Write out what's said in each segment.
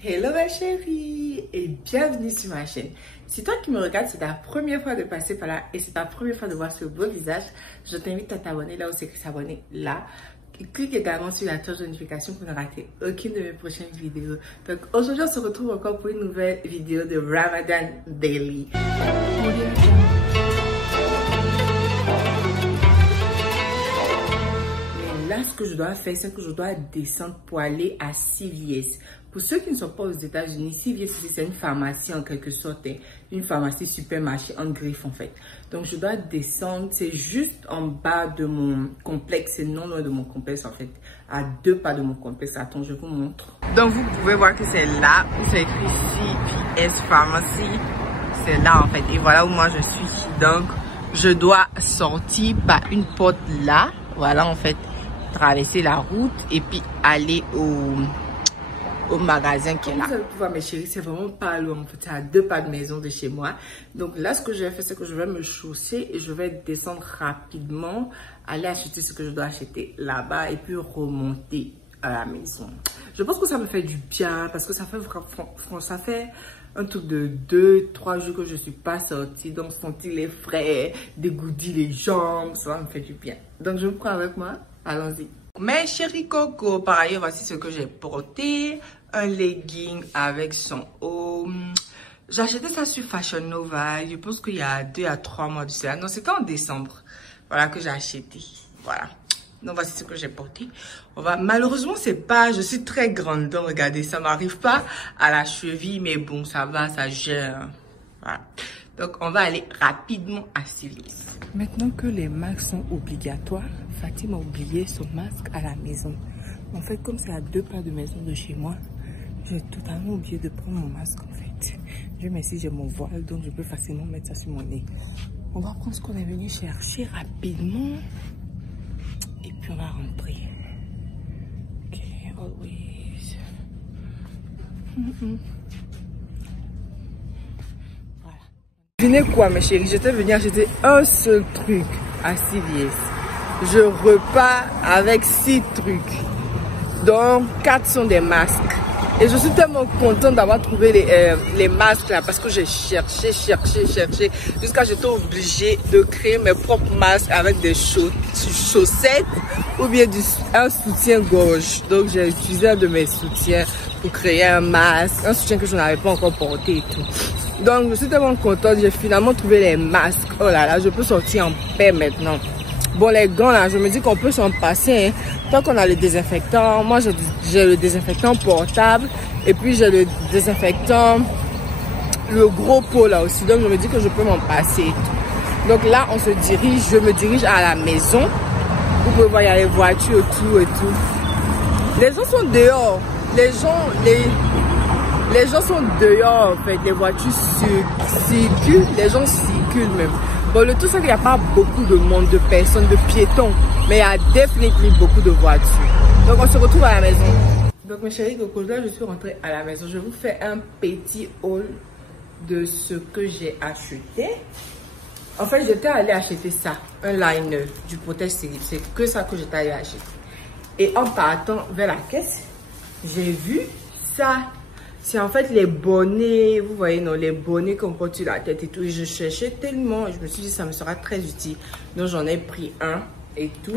Hello ma chérie et bienvenue sur ma chaîne. Si toi qui me regardes, c'est ta première fois de passer par là et c'est ta première fois de voir ce beau visage, je t'invite à t'abonner là où c'est écrit s'abonner là. Clique également sur la cloche de notification pour ne rater aucune de mes prochaines vidéos. Donc aujourd'hui on se retrouve encore pour une nouvelle vidéo de Ramadan Daily. Là, ce que je dois faire, c'est que je dois descendre pour aller à CVS. Pour ceux qui ne sont pas aux États-Unis, CVS, c'est une pharmacie en quelque sorte, une pharmacie supermarché en griffe en fait. Donc, je dois descendre, c'est juste en bas de mon complexe, c'est non loin de mon complexe en fait, à 2 pas de mon complexe. Attends, je vous montre. Donc, vous pouvez voir que c'est là où c'est écrit CVS Pharmacy. C'est là en fait, et voilà où moi je suis. Donc, je dois sortir par une porte là, voilà en fait. Traverser la route et puis aller au magasin qui est là. Vous allez pouvoir, mes chéris, c'est vraiment pas loin. En fait, c'est à 2 pas de maison de chez moi. Donc là, ce que je vais faire, c'est que je vais me chausser et je vais descendre rapidement, aller acheter ce que je dois acheter là-bas et puis remonter à la maison. Je pense que ça me fait du bien parce que ça fait un truc de 2-3 jours que je suis pas sortie. Donc sentir les frais, dégourdir les jambes, ça me fait du bien. Donc je vous prends avec moi. Allons-y. Mes chéris coco, par ailleurs, voici ce que j'ai porté. Un legging avec son haut. J'ai acheté ça sur Fashion Nova. Je pense qu'il y a 2 à 3 mois de cela. Non, c'était en décembre. Voilà que j'ai acheté. Voilà. Donc voici ce que j'ai porté. Malheureusement, c'est pas... Je suis très grande. Donc regardez, ça m'arrive pas à la cheville. Mais bon, ça va, ça gère. Voilà. Donc, on va aller rapidement à CVS. Maintenant que les masques sont obligatoires, Fatima a oublié son masque à la maison. En fait, comme c'est à 2 pas de maison de chez moi, j'ai totalement oublié de prendre mon masque en fait. Je merci, j'ai mon voile, donc je peux facilement mettre ça sur mon nez. On va prendre ce qu'on est venu chercher rapidement. Et puis, on va rentrer. Ok, always. Devinez quoi mes chéris, j'étais venue acheter un seul truc à CVS. Je repars avec 6 trucs. Donc 4 sont des masques. Et je suis tellement contente d'avoir trouvé les masques là parce que j'ai cherché jusqu'à j'étais obligée de créer mes propres masques avec des chaussettes ou bien un soutien-gorge. Donc j'ai utilisé un de mes soutiens pour créer un masque, un soutien que je n'avais pas encore porté et tout. Donc je suis tellement contente, j'ai finalement trouvé les masques. Oh là là, je peux sortir en paix maintenant. Bon, les gants là, je me dis qu'on peut s'en passer. Hein. Tant qu'on a le désinfectant, moi j'ai le désinfectant portable et puis j'ai le désinfectant, le gros pot là aussi. Donc je me dis que je peux m'en passer. Donc là, je me dirige à la maison. Vous pouvez voir, il y a les voitures autour et tout. Les gens sont dehors. Les gens sont dehors en fait, les voitures circulent, les gens circulent même. Bon, le tout c'est qu'il n'y a pas beaucoup de monde, de personnes, de piétons, mais il y a définitivement beaucoup de voitures. Donc on se retrouve à la maison. Donc mes chéris, là je suis rentrée à la maison. Je vous fais un petit haul de ce que j'ai acheté. En fait, j'étais allée acheter ça, un liner du Protège Célib. C'est que ça que j'étais allée acheter. Et en partant vers la caisse, j'ai vu ça. C'est en fait les bonnets, vous voyez, non, les bonnets qu'on porte sur la tête et tout. Et je cherchais tellement, je me suis dit ça me sera très utile. Donc j'en ai pris un et tout.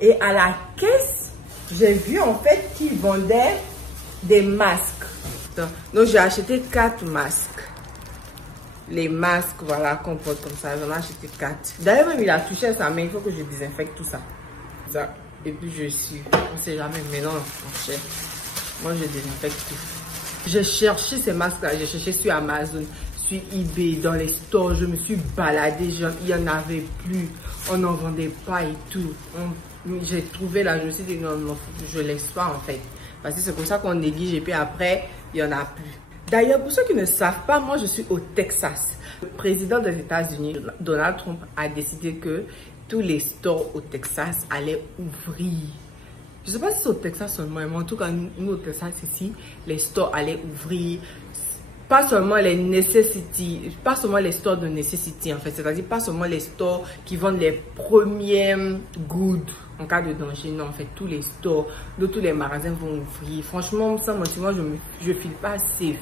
Et à la caisse, j'ai vu en fait qu'ils vendaient des masques. Donc j'ai acheté 4 masques. Les masques, voilà, qu'on porte comme ça. J'en ai acheté 4. D'ailleurs, même il a touché à sa main, il faut que je désinfecte tout ça. Et puis je suis, on sait jamais, mais non, moi je désinfecte tout. J'ai cherché ces masques-là, j'ai cherché sur Amazon, sur eBay, dans les stores, je me suis baladée, il n'y en avait plus, on n'en vendait pas et tout. J'ai trouvé là, je me suis dit non, je laisse pas en fait. Parce que c'est comme ça qu'on néglige et puis après, il n'y en a plus. D'ailleurs, pour ceux qui ne savent pas, moi je suis au Texas. Le président des États-Unis, Donald Trump, a décidé que tous les stores au Texas allaient ouvrir. Je ne sais pas si c'est au Texas seulement, mais en tout cas, nous au Texas ici, les stores allaient ouvrir. pas seulement les necessities, pas seulement les stores de necessity en fait, c'est-à-dire pas seulement les stores qui vendent les premiers goods en cas de danger, non en fait, tous les stores de tous les magasins vont ouvrir. Franchement, sans mentir, moi je file pas safe,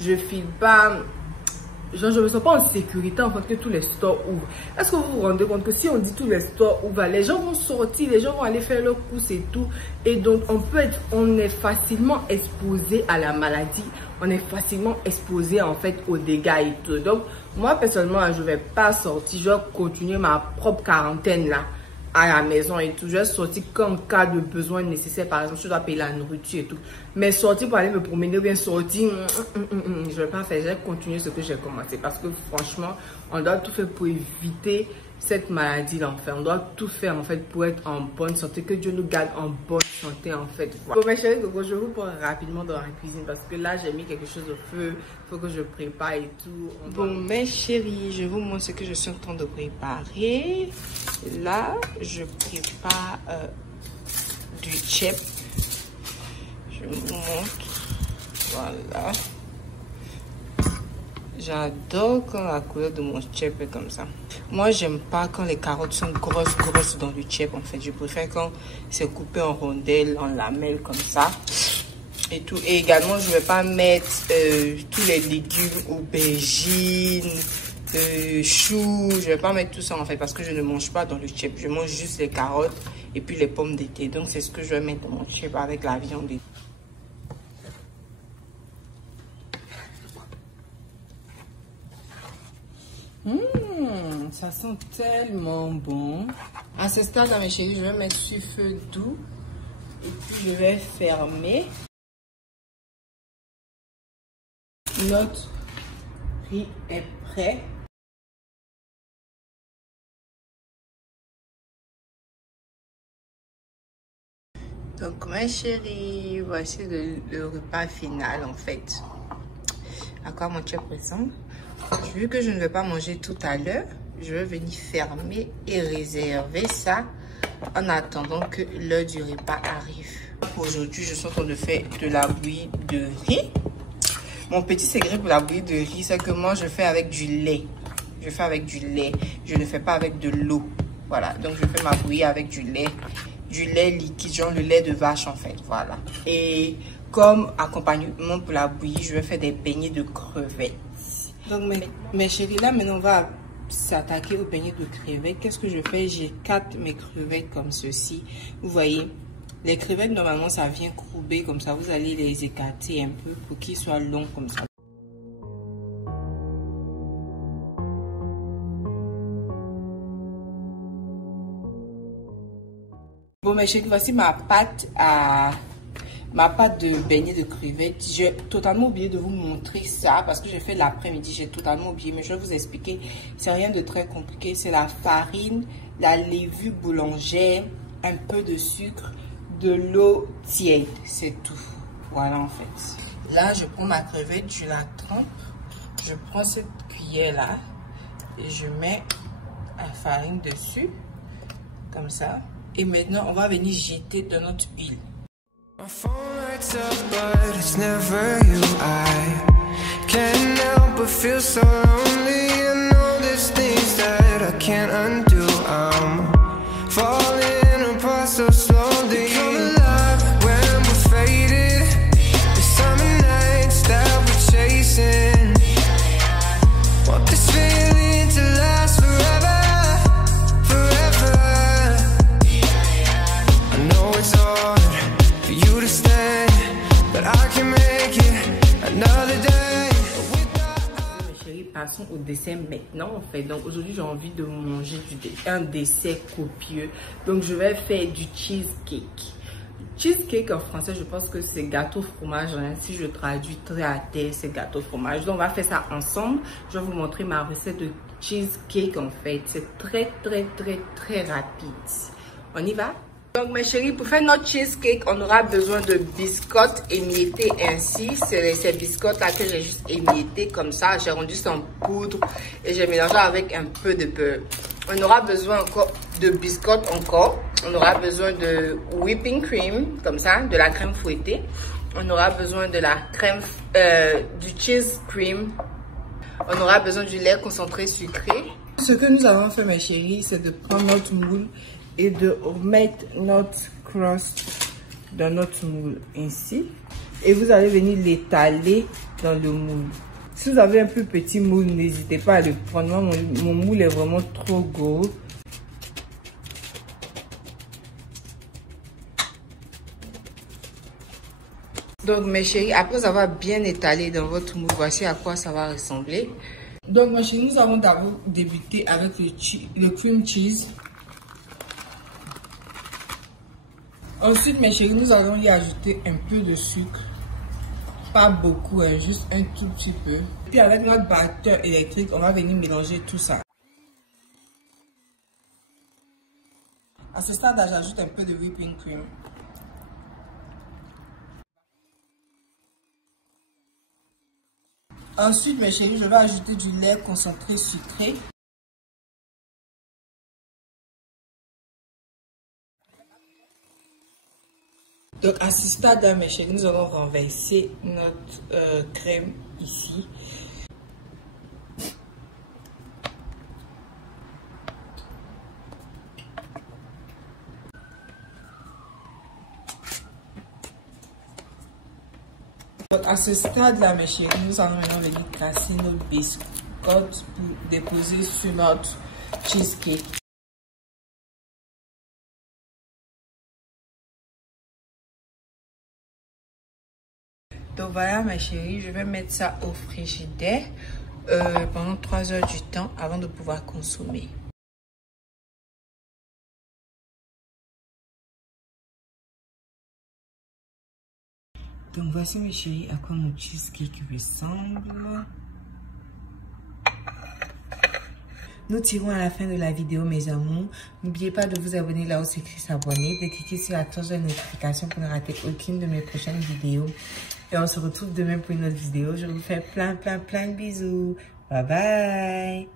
je file pas, genre je me sens pas en sécurité en fait que tous les stores ouvrent. Est-ce que vous vous rendez compte que si on dit tous les stores ouvrent, les gens vont sortir, les gens vont aller faire leurs courses et tout, et donc on est facilement exposé à la maladie, on est facilement exposé en fait aux dégâts et tout. Donc moi personnellement je vais pas sortir, je vais continuer ma propre quarantaine là à la maison et tout. Je vais sortir qu'en cas de besoin nécessaire, par exemple je dois payer la nourriture et tout, mais sortir pour aller me promener ou bien sortir, je vais pas faire. Je vais continuer ce que j'ai commencé, parce que franchement on doit tout faire pour éviter cette maladie là en fait. On doit tout faire en fait pour être en bonne santé, que Dieu nous garde en bonne santé en fait. Voilà. Bon mes chéris, je vous prends rapidement dans la cuisine parce que là j'ai mis quelque chose au feu, il faut que je prépare et tout. Bon mes chéris, je vous montre ce que je suis en train de préparer. Là je prépare du chip. Je vous montre. Voilà. J'adore quand la couleur de mon chip est comme ça. Moi, j'aime pas quand les carottes sont grosses dans le chip en fait. Je préfère quand c'est coupé en rondelles, en lamelles comme ça. Et tout. Et également, je vais pas mettre tous les légumes, aubergines, choux. Je vais pas mettre tout ça en fait parce que je ne mange pas dans le chip. Je mange juste les carottes et puis les pommes d'été. Donc, c'est ce que je vais mettre dans mon chip avec la viande. Ça sent tellement bon. À ce stade, mes chéris, je vais mettre sur feu doux et puis je vais fermer. Notre riz est prêt. Donc mes chéris, voici le repas final en fait. À quoi mon chip ressemble. Vu que je ne vais pas manger tout à l'heure, je vais venir fermer et réserver ça en attendant que l'heure du repas arrive. Aujourd'hui, je suis en train de faire de la bouillie de riz. Mon petit secret pour la bouillie de riz, c'est que moi, je fais avec du lait. Je fais avec du lait. Je ne fais pas avec de l'eau. Voilà, donc je fais ma bouillie avec du lait liquide, genre le lait de vache en fait. Voilà. Et comme accompagnement pour la bouillie, je vais faire des beignets de crevettes. Donc mes chéris, là maintenant on va s'attaquer aux beignets de crevettes. Qu'est-ce que je fais? J'écarte mes crevettes comme ceci. Vous voyez, les crevettes normalement ça vient courber comme ça. Vous allez les écarter un peu pour qu'ils soient longs comme ça. Bon mes chéris, voici ma pâte de beignet de crevettes. J'ai totalement oublié de vous montrer ça parce que j'ai fait l'après-midi. J'ai totalement oublié, mais je vais vous expliquer. C'est rien de très compliqué. C'est la farine, la levure boulangère, un peu de sucre, de l'eau tiède. C'est tout. Voilà en fait. Là, je prends ma crevette, je la trempe. Je prends cette cuillère-là et je mets la farine dessus. Comme ça. Et maintenant, on va venir jeter de notre huile. My phone lights up, but it's never you. I can't help but feel so lonely. I know there's things that I can't undo. I'm falling apart so slowly. Come alive when we're faded. The summer nights that we're chasing. Want this feeling to last forever, forever. I know it's hard for you to stand, but I can make it another day. Mes chéris, passons au dessert maintenant en fait. Donc aujourd'hui j'ai envie de manger un dessert copieux. Donc je vais faire du cheesecake. Cheesecake en français, je pense que c'est gâteau fromage. Hein. Si je traduis très à terre, c'est gâteau fromage. Donc on va faire ça ensemble. Je vais vous montrer ma recette de cheesecake en fait. C'est très rapide. On y va? Donc mes chéris, pour faire notre cheesecake, on aura besoin de biscottes émiettés ainsi. C'est ces biscottes là que j'ai juste émiettés comme ça. J'ai rendu ça en poudre et j'ai mélangé avec un peu de beurre. On aura besoin encore de biscottes encore. On aura besoin de whipping cream, comme ça, de la crème fouettée. On aura besoin de la crème, du cheese cream. On aura besoin du lait concentré sucré. Ce que nous avons fait, mes chéris, c'est de prendre notre moule et de mettre notre crust dans notre moule, ainsi. Et vous allez venir l'étaler dans le moule. Si vous avez un plus petit moule, n'hésitez pas à le prendre. Moi, mon moule est vraiment trop gros. Donc mes chéris, après avoir bien étalé dans votre moule, voici à quoi ça va ressembler. Donc mes chéris, nous avons d'abord débuté avec le cream cheese. Ensuite mes chéris, nous allons y ajouter un peu de sucre. Pas beaucoup, hein, juste un tout petit peu. Et puis avec notre batteur électrique, on va venir mélanger tout ça. À ce stade, j'ajoute un peu de whipping cream. Ensuite, mes chéris, je vais ajouter du lait concentré sucré. Donc, à ce stade, mes chéris, nous allons renverser notre crème ici. Donc, à ce stade-là, mes chéris, nous allons maintenant venir casser nos biscuits pour déposer sur notre cheesecake. Donc voilà, mes chéris, je vais mettre ça au frigidaire pendant 3 heures du temps avant de pouvoir consommer. Donc voici, mes chéris, à quoi mon cheesecake ressemble. Nous tirons à la fin de la vidéo, mes amours. N'oubliez pas de vous abonner là où c'est écrit s'abonner, de cliquer sur la cloche de notification pour ne rater aucune de mes prochaines vidéos. Et on se retrouve demain pour une autre vidéo. Je vous fais plein de bisous. Bye bye.